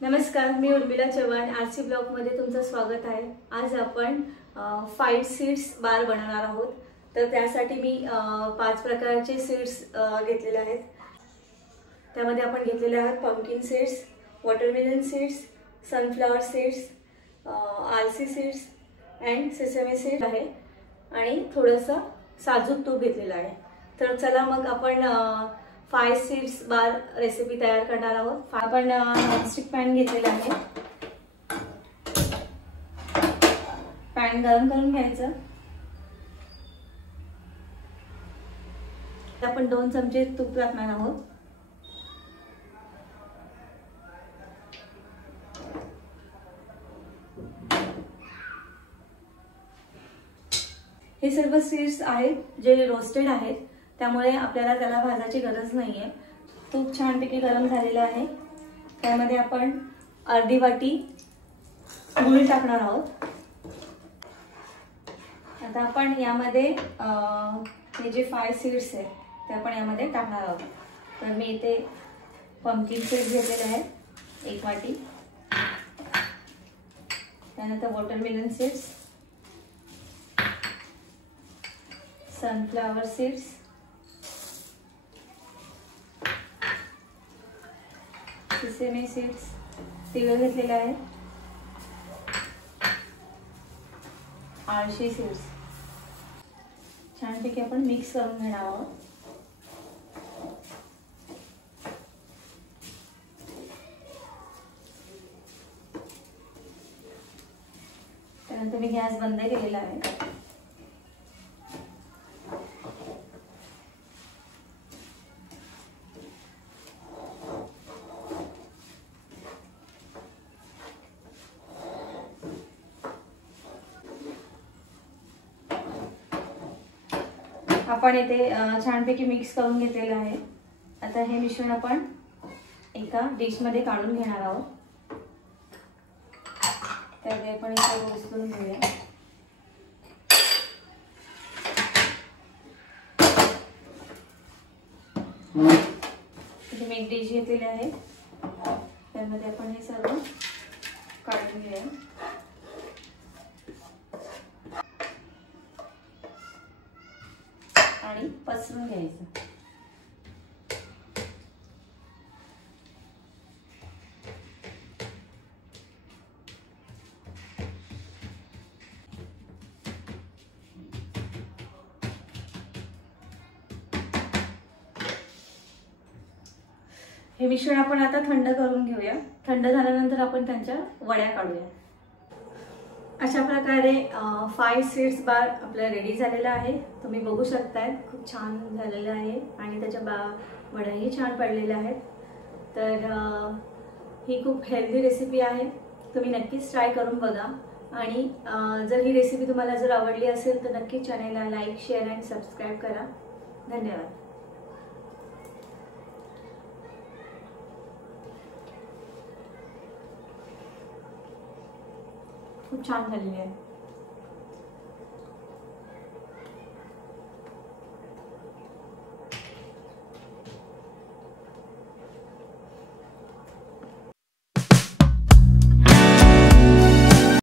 नमस्कार, मी Urmila Chavan RC blog मध्ये तुमचं स्वागत आहे। आज आपण 5 सीड्स बार बनवणार आहोत। तर त्यासाठी मी 5 प्रकारचे सीड्स घेतलेले आहेत। त्यामध्ये आपण घेतलेले आहेत pumpkin seeds, watermelon seeds, sunflower seeds, आलसी सीड्स एंड सेसमी सीड आहे आणि थोडंसं साजूक तूप घेतलेलं आहे। तर चला मग आपण 5 सीड्स बार रेसिपी तयार करणार आहोत। आपण नॉनस्टिक पॅन घेतलेला आहे। पॅन गरम करून घ्यायचं। आपण 2 चमचे तूप टाकणार आहोत। हे सर्व सीड्स आहेत जे रोस्टेड आहेत, त्यामुळे आपल्याला त्याला भाजायची गरज नाहीये। तूप छानपैकी गरम झालेलं आहे। त्यामध्ये आपण अर्धी वाटी गूळ टाकणार आहोत। आता आपण यामध्ये हे जे 5 सीड्स आहेत ते आपण यामध्ये टाकणार आहोत। तर मी इथे पंपकिन सीड्स घेतलेले आहेत 1 वाटी, त्यानंतर watermelon seeds, sunflower seeds, sesame seeds, तीळ घेतलेले आहे, आळशी सीड्स। छानपैकी आपण मिक्स करून घेणार आहोत। त्यानंतर मी गॅस बंद केलेला आहे। आपण इथे छानपैकी मिक्स करून घेतलेलं आहे। आता हे मिश्रण आपण एका डिश मध्ये काढून घेणार आहोत। त्यामध्ये आपण इथे उचलून घेऊया। इथे मी एक डिश घेतलेली आहे, त्यामध्ये आपण हे सर्व काढून घेऊया आणि पसरून घ्यायचं। हे मिश्रण आपण आता थंड करून घेऊया। थंड झाल्यानंतर आपण त्यांच्या वड्या काढूया। अशा प्रकारे 5 सीड्स बार आपला रेडी झालेला आहे। तुम्ही बघू शकताय, खूप छान झालेला आहे आणि त्याच्या वड्याही छान पडलेल्या आहेत। तर ही खूप हेल्दी रेसिपी आहे, तुम्ही नक्कीच ट्राय करून बघा। आणि जर ही रेसिपी तुम्हाला जर आवडली असेल तर नक्की चॅनलला लाईक, शेअर आणि सबस्क्राईब करा। धन्यवाद। खूप छान झालेली आहे।